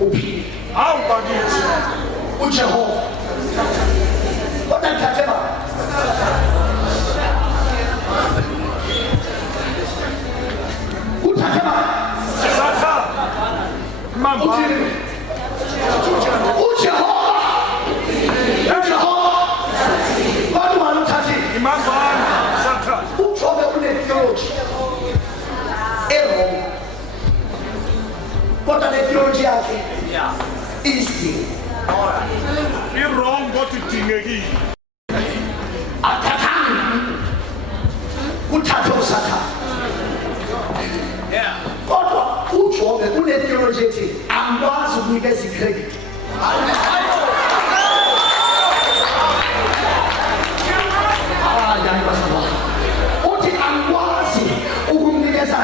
uphile Hawu bakithi. uJehova kodwa ngithatheba uthatheba Satha. Mama. uJehova kodwa maluthathi Imambana. Satha. uJobe une-theology e-wrong kodwa le-theology yakhe iyisidingo I-wrong kodwa idingekile. akuthathanga kuthathe usathane kodwa uJobe une-theology ethi angikwazi ukunikeza i-credit uthi angikwazi ukumnikeza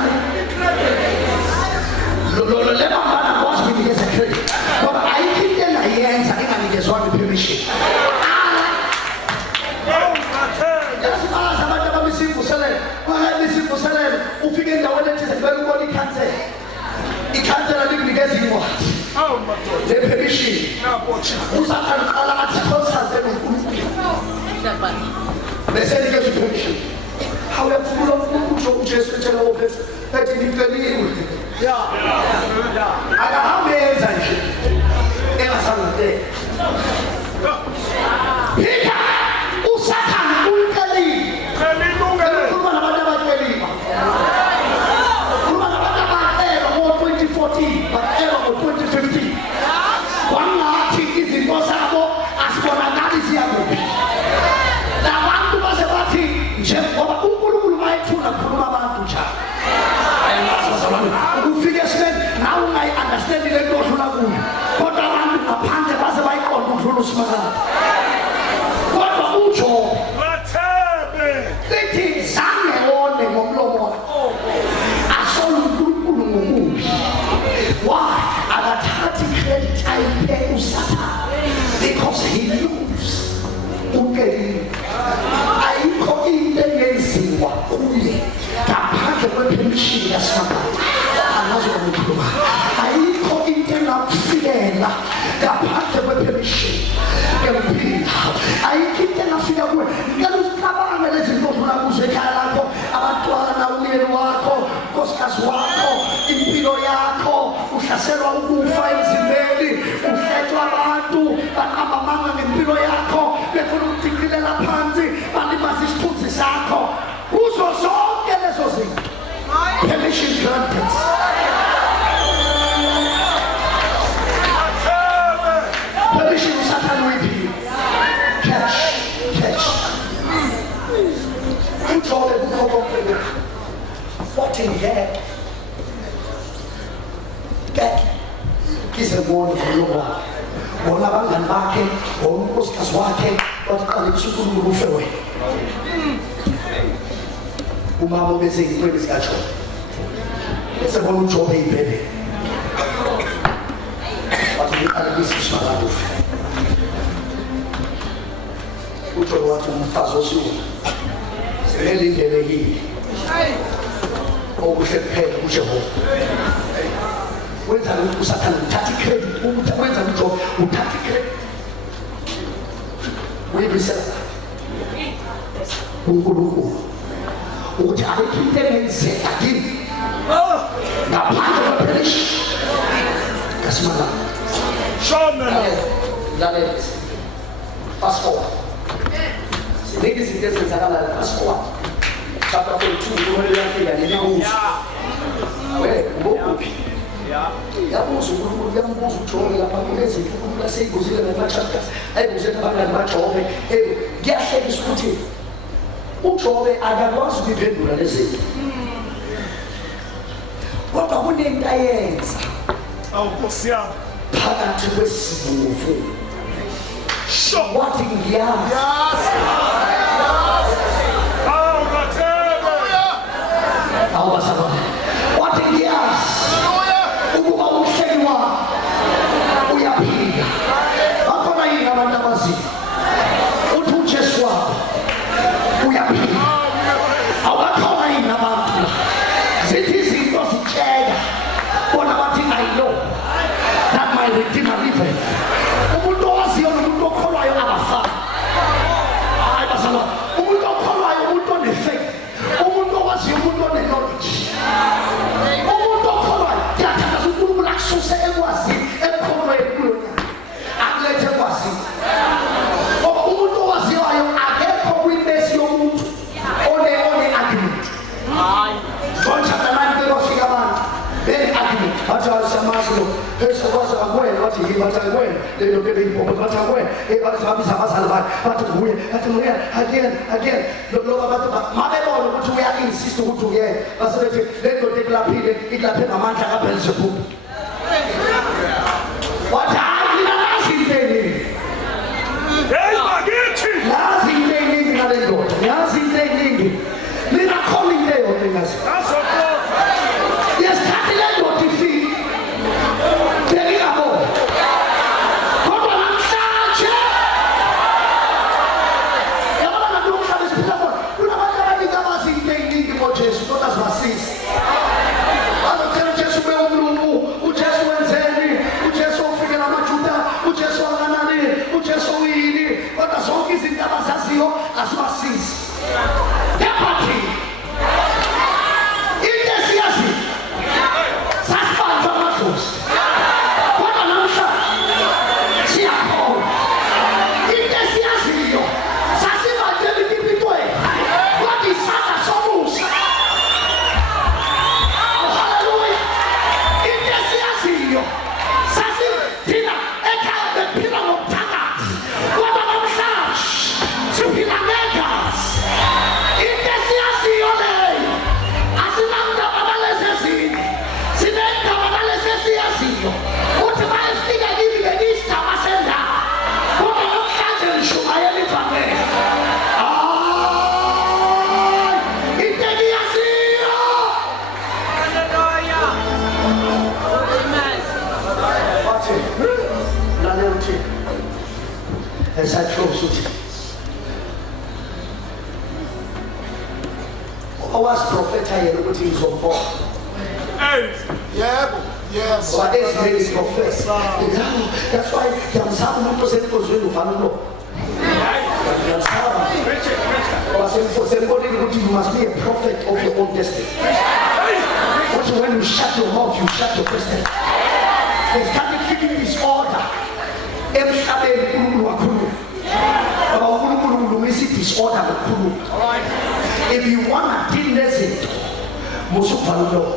le bambana angikwazi ukunikeza credit ngoba ayikho into engayenza enganikezwanga i-permission yasibaza abantu abamisa imvuselelo bangayimisa imvuselelo ufike endaweni ethize kumele ubone ikhansela likunikeza incwadi Hawu madoda. le-permission Nabothi. usathane uqala athi consult noNkulunkulu bese nikeza i-permission hawuyakhulula ukusho uJesu etshela uPetru ethi ngiceliwe akahambe yenza nje engasangatela phika usathane uyicelile Elilungele. ukhuluma nabantu abacelile ukhuluma nabantu abacelwa ngo-2014 bacelwa ngo-2015 kwangathi izinto zabo asibonakali ziyakuphi nabantu base bathi njengoba uNkulunkulu mayethula kukhuluma abantu njalo ukufika esimeni nawe ungayi-understandi le nto odlula kuyo kodwa abantu ngaphandle base bayiqonda udlula usimakade kodwa uJobe Bathebe. lithi zange one ngomlomo wakho asole uNkulunkulu ngokubi why akathathi credit ayiphe usathane because he knows ukelile ayikho into engenziwa kuye ngaphandle kwe-permission yasimakazi angazi ukukhuluma ayikho into engakufikela ngaphandle kwe-permission ngempila ayikho into engafika kuwe ngeke uzicabange lezi zinto odlula kuzo ekhaya lakho abantwana umyeni wakho unkosikazi wakho impilo yakho uhlaselwa ukufa emzimbeni uhletshwa abantu baqamba amanga ngempilo yakho befuna ukutikilela phansi balimaza isithunzi sakho kuzo zonke lezo zinto permission granted permission usathane uyiphiwe catch uJobe kukho konke lokhu wathi ngeke ngizebona umlomo wakhe bona abangani bakhe bona unkosikazi wakhe baqalekisa uNkulunkulu ufe wena umama bese ngicwebe zikaJobe bese bona uJobe eyibhebhe wathi ngiqalekisa usimakade ufe uJobe wathi umfazi osuku selindelekile okuhle kuphela kuJehova wenza lokhu usathane uthatha i-credit ukuthi wenza uJobe uthatha i-credit uyibisela uNkulunkulu ukuthi ayikho into engenzeka kini ngaphandle kwe-permission kasimangala Shona. lalela fast forward ziningi izinto ezenzakalayo fast forward chapter 42 kumele uyafika nemibuzo ngokuphi yabuza uNkulunkulu yambuza uJobe lapha kunezinto uNkulunkulu aseyibuzile ngama-chapters ayibuzele abangani baJobe kuyahlekisa ukuthi uJobe akakwazi ukuyiphendula lezi zinto kodwa kunento ayenza Awu Nkosi yami. phakathi kwesivuvu Sho. wathi ngiyazi Hawu bathebe. awubasabona wathi ngiyazi ukuba umhleli wami uyaphila bakhona yini abantu abaziyo uthi uJesu wabo uyaphila awubakhona yini abantu zithi izinto zitshela bona bathi I know that my lelo ke impopo bathakwe bathambisa abazali bakhe bathi nguye again lo abantu mabebona ukuthi uya-insist ukuthi uyena basebethi le ndoda ekulaphile ikulaphe ngamandla kaBeelzebub. Wathi hayi mina nazi into eningi, Hey, bakithi. nazi into eningi ngale ndoda, yazi into eningi mina khona into eyodwa engazi. Azokho. Yesikhathi le ndoda ifile bengingaboni, kodwa namhlanje yabona nakulo mhlaba esiphila kuwo kunabantu abaningi abazi into eyiningi ngoJesu kodwa azibasizi. Bazotshela uJesu ube umlungu, uJesu wenzeni, uJesu ufikela amaJuda, uJesu wakanani, uJesu uyini, kodwa zonke izinto abazaziyo azibasizi. Kepha thina into esiyaziyo sasibanjwa amadlozi, kodwa namhlanje siyakholwa. Into esiyaziyo sasibanjwe emipipitweni, kodwa isandla somusa. Hallelujah. Into esiyaziyo thina ekhaya bephila ngokuthakathi, kodwa namhlanje siphila ngegazi. Into esiyaziyo leyo asinandaba nalezi ezinye, sinendaba nalezi esiyaziyo ukuthi uma esifika kimi beniyisitaba sendaba, kodwa namhlanje ngishumayela ivangeli. Hayi, into engiyaziyo wathi lalela uthini esatshose uthi owasiprofetha yena ukuthi ngizombona. Hey. Yebo. Yes. Ngoba ezinye iziprofetha, that's why ngiyamsaba umuntu osenkozweni uvana umlomo. Ngiyamsaba ngoba sembonile ukuthi you must be a prophet of your own destiny. Ukuthi when you shut your mouth you shut your destiny. There's coming feeling disorder emhlabeni uNkulunkulu wakhuluma. Ngoba uNkulunkulu ulungisa i-disorder ngokukhuluma. If you wanna deal nezinto musu kuvala umlomo.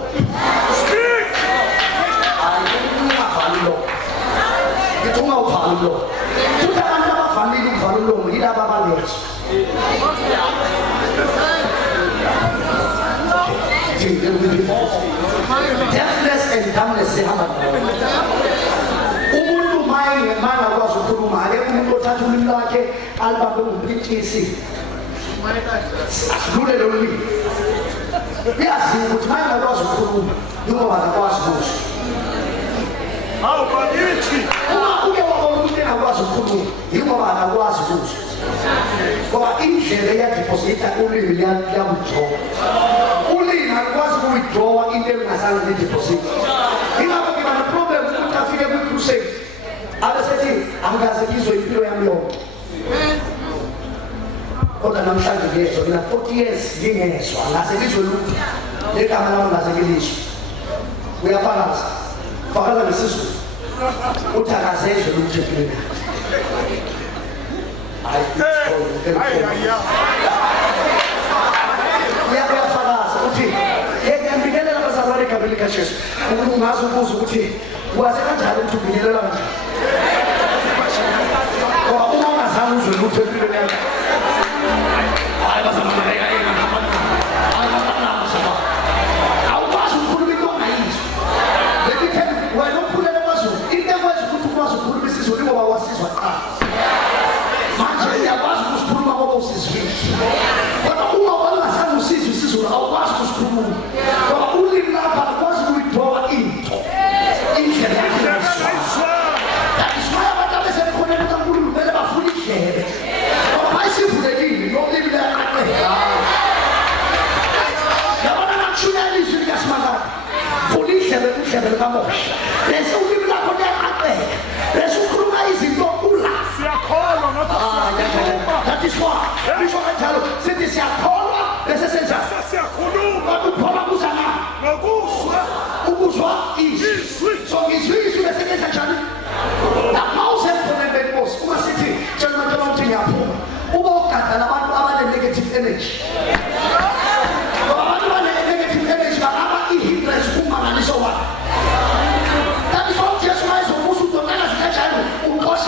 Speak. Ungavali umlomo. Ngithi ungawuvali umlomo. Futhi abantu abavamile ukuvala umlomo yilaba abalezwa. Deafness and dumbness sihamba ndawonye. Umuntu maye akwazi ukukhuluma, akekho umuntu othatha ulimi lwakhe alibambe ngumphithisi asidlule lo limi. Uyaziwa ukuthi maye akwazi ukukhuluma yingoba akakwazi ukuzwa. Hawu bakithi. Uma uke wabona umuntu engakwazi ukukhuluma yingoba akakwazi ukuzwa. Ngoba indlela eyadiphositha ulimi liyamdrowa. Ulimi akakwazi ukuwithdrawa into engasanga lidiphositha. Yingakho ngiba neproblem ukuthi afike kwi-crusade abesethi angikaze ngizwe impilo yami yonke, kodwa namhlanje ngiyezwa. Mina 40 years ngingezwa, angase ngizwe lutho negama lami angase ngilizwe. Uyafakaza fakaza ngesizulu uthi akazezwe lutho empilweni yakhe. Uyafakaza uthi ngiyambingelela abazalwane egameni likaJesu. Ungazi ukubuza ukuthi waze kanjani ukuthi ubingelela kanjani, ngoba uma ungazange uzwe lutho empilweni yakho awukwazi ukukhuluma into ongayizwa. Let me tell you, wena ukhulele kwaZulu, into ekwenza ukuthi ukwazi ukukhuluma isiZulu ingoba wasizwa kuqala. Manje uyakwazi ukusikhuluma ngoba usizwile, kodwa uma ungazange usizwe isiZulu awukwazi ukusikhuluma ngoba ulimi lakho alukwazi ukuwithdrawa into indlela yakho yokuzwa. That is why abantu abesemkhoneni kaNkulunkulu kumele bafune indlebe, ngoba bayisivulekile nolimi luyaqaqeka. Yabona nakushunyayela izwi likaSimakade, vula indlebe likaMoshe, bese ulimi lakho luyaqaqeka, bese ukhuluma izinto ula. Siyakholwa ngakho siyakhuluma. That is why bisho kanjalo sithi siyakholwa bese senza Siyakhuluma ukukholwa kuzana ngokuzwa. ukuzwa izwi. Izwi. So ngizwi izwi bese kenza njani? Mawuse khona benkosi uma sithi tshela abantu ukuthi ngiyaphuma uba ugada labantu abane-negative energy. Ngoba abantu bane-negative energy bangaba i-hindrance kumangaliso wakhe. That is why uJesu wayezobuza udokotela kanjani uqosha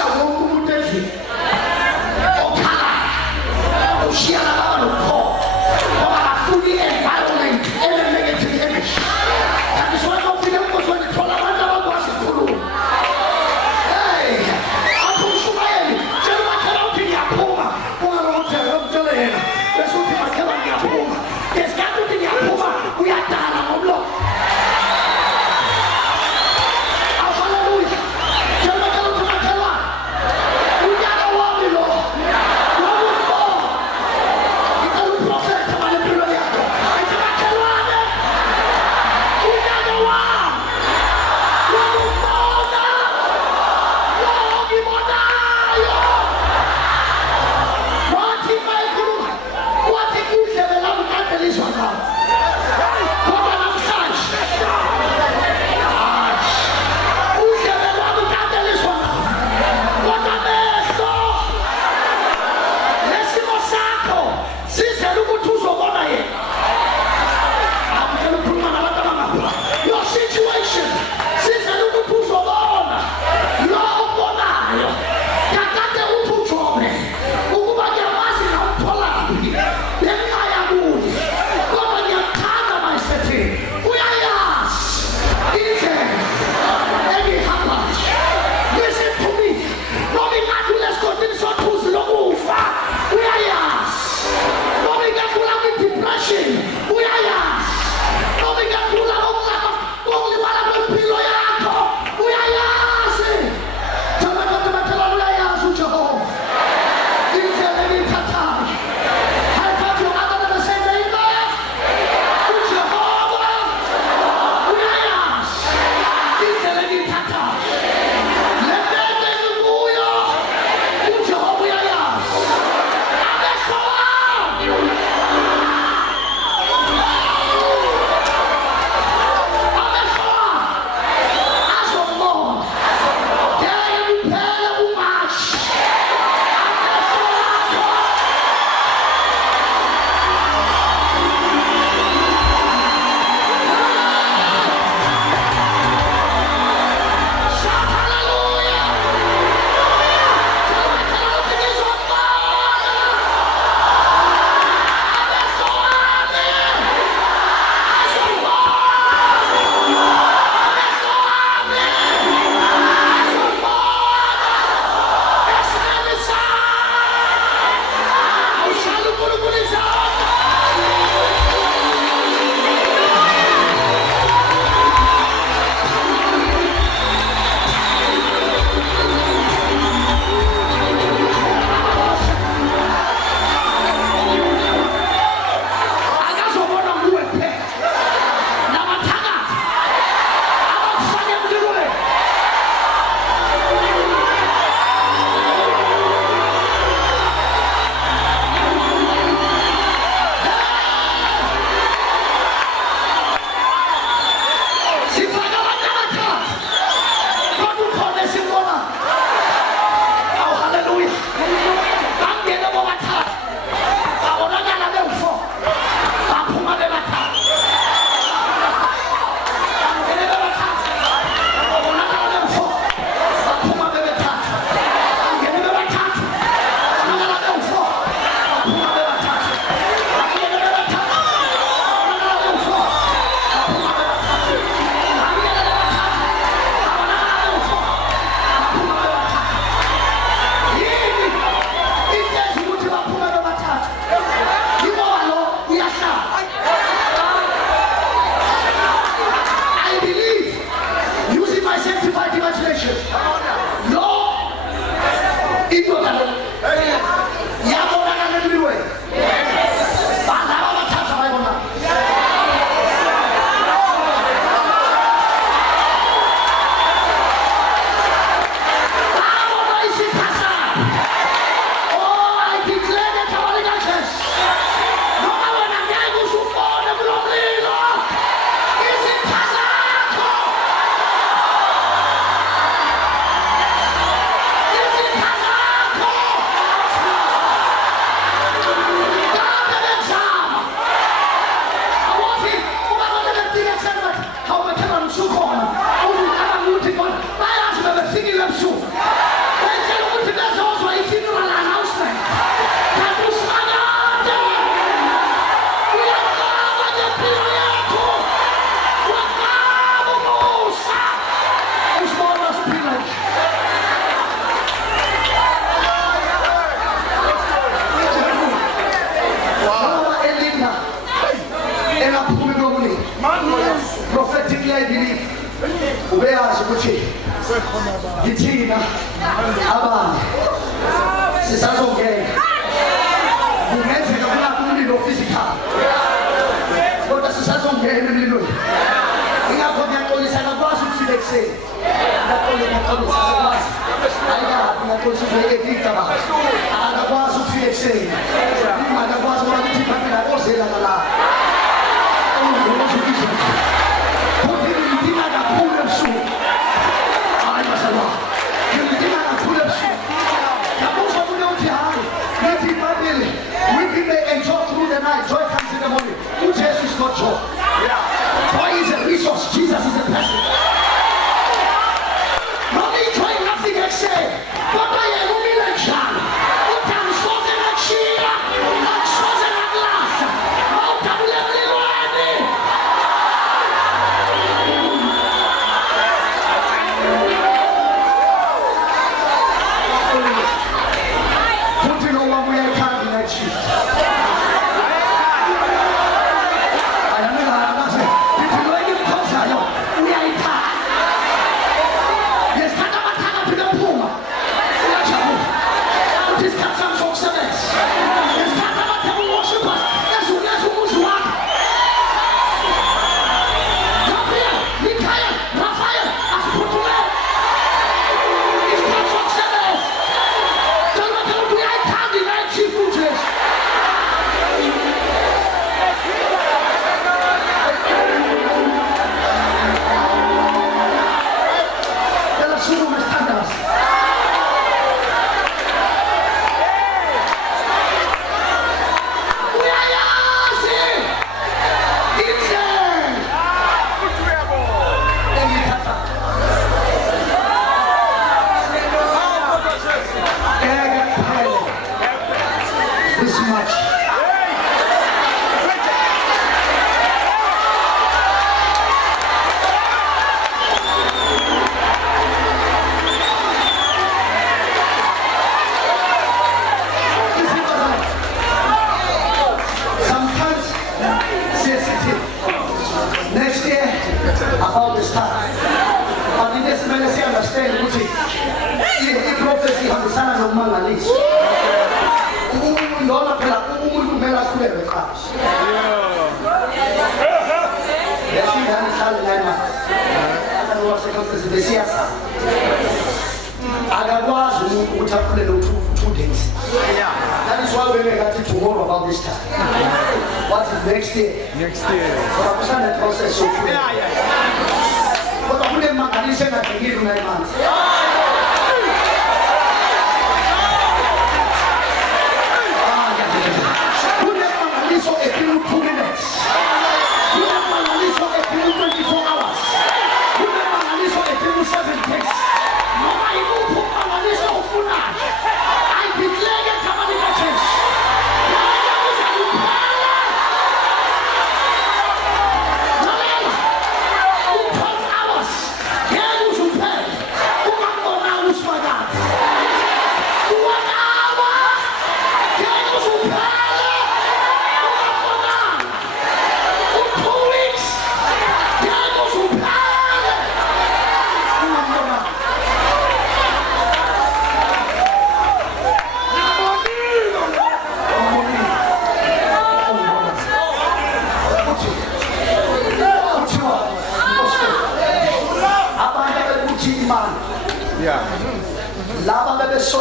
indoda lo yabona kanempilwe balaba bathatha bayibona prophetically I believe ubeyazi ukuthi ngithina abantu sisazongena kungenzeka kuna umlilo physical kodwa sisazongena emlilweni ingakho ngiyaxolisa ngakwazi ukufika ekuseni ngiyaqolisa ngakwazi ngiyaqolisa ufike ekigaba akakwazi ukufika ekuseni ngakwazi ukuthi bafika ozela ngala we may enjoy through the night. Joy comes in the morning. Jesus is not joy. Joy is a resource. Jesus is a person. Not enjoy nothing except what I am moving like John. What I'm chosen like Sheila. I'm chosen like glass. How can we live putting on one way I can't like Jesus. Next year, about this time, but in this ministry, understand, the prophecy of the son of man, at least. That is why we got it tomorrow about this time. What is next year? Next year. But I'm the process so quick. But I'm going to say that I give you 9 months.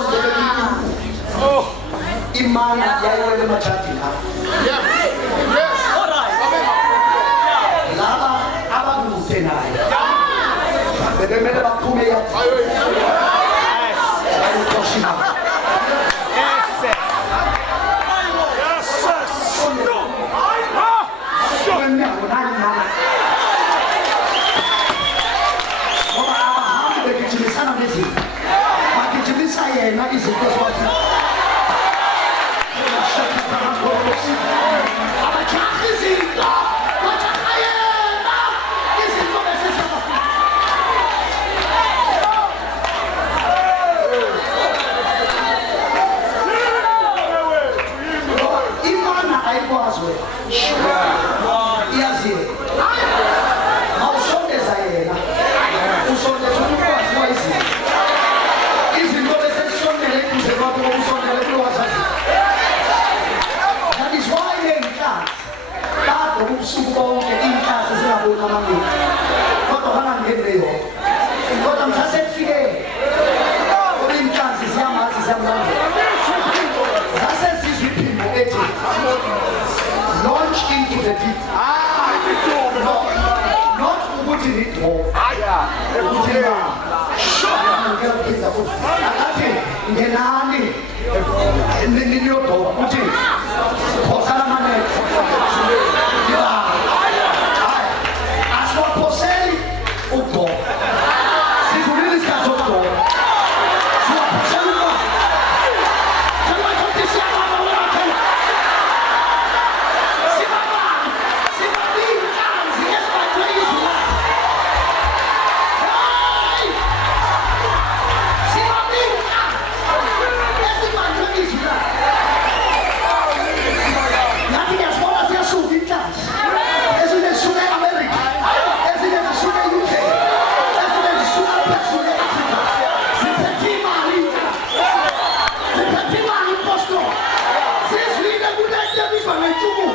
isondele imana yayiwele emajadini Yes. Yes. laba abakude naye bebemele baphume yathi ayikhoshina Yes, sir. No. emnyango nani mama ngoba abahambi begijimisana nezinto bagijimisa yena izinto zwathi abajahi izinto bajaha yena izinto besesabafika imana ayikwazi wena iyazi yena mawusondeza yena usondeza ukukwazi wayizinto izinto besesondele eduze kwakho usondele kulowazazi that is why ney'nhlanzi kade ubusuku bonke iy'nhlanzi zingaboni amangeni kodwa bangangeni yodwa kodwa mhlase kufike ngoba iy'nhlanzi ziyamazi ziyamlandela zase zizwa iphimbo ethi launch into the deep not ukuthi nidroba ukuthi ngiyaphinda futhi akathi ngenani niyodoba ukuthi phosana amanetho asiwaphoseli ukudoba sidlulile isikhathi sokudoba siwaphosela umoya njengokuthi siyababa wena phela sibabinhlanzi esibathwe izilapha Nothing as well as your suit in class. Isn't it soon America? Isn't it soon UK? Isn't it soon Africa? C'est petit Marita. C'est petit Marita Posto. C'est celui de Bouddha de Bifan et Toumou.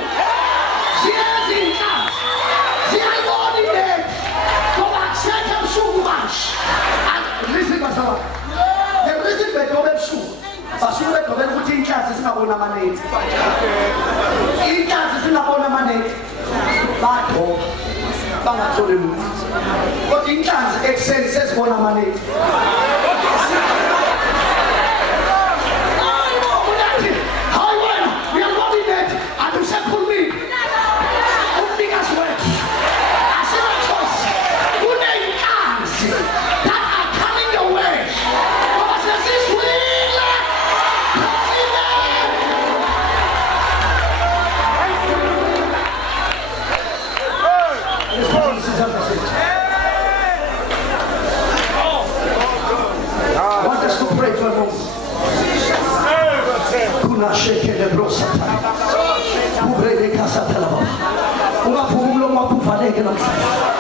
She is in class. She is on the dead. Come on, second Sugumash. And listen, Masala. The reason they don't have shoe. Basuke dobela ukuthi inhlanzi singabona amanethi inhlanzi singabona amanethi badho bangatholi lutho kodwa inhlanzi ekuseni sezibona amanethi uyathi hayi wena uyabona inethi alusekhulumile umnikazi wethu asinathosi kuney'nhlanzi that are coming your way ngoba sesizwile I want us to pray for a moment. Kuna sheke de brosata. Kubre de casa talaba. Ungaphumula umaphuvaleke namhlanje.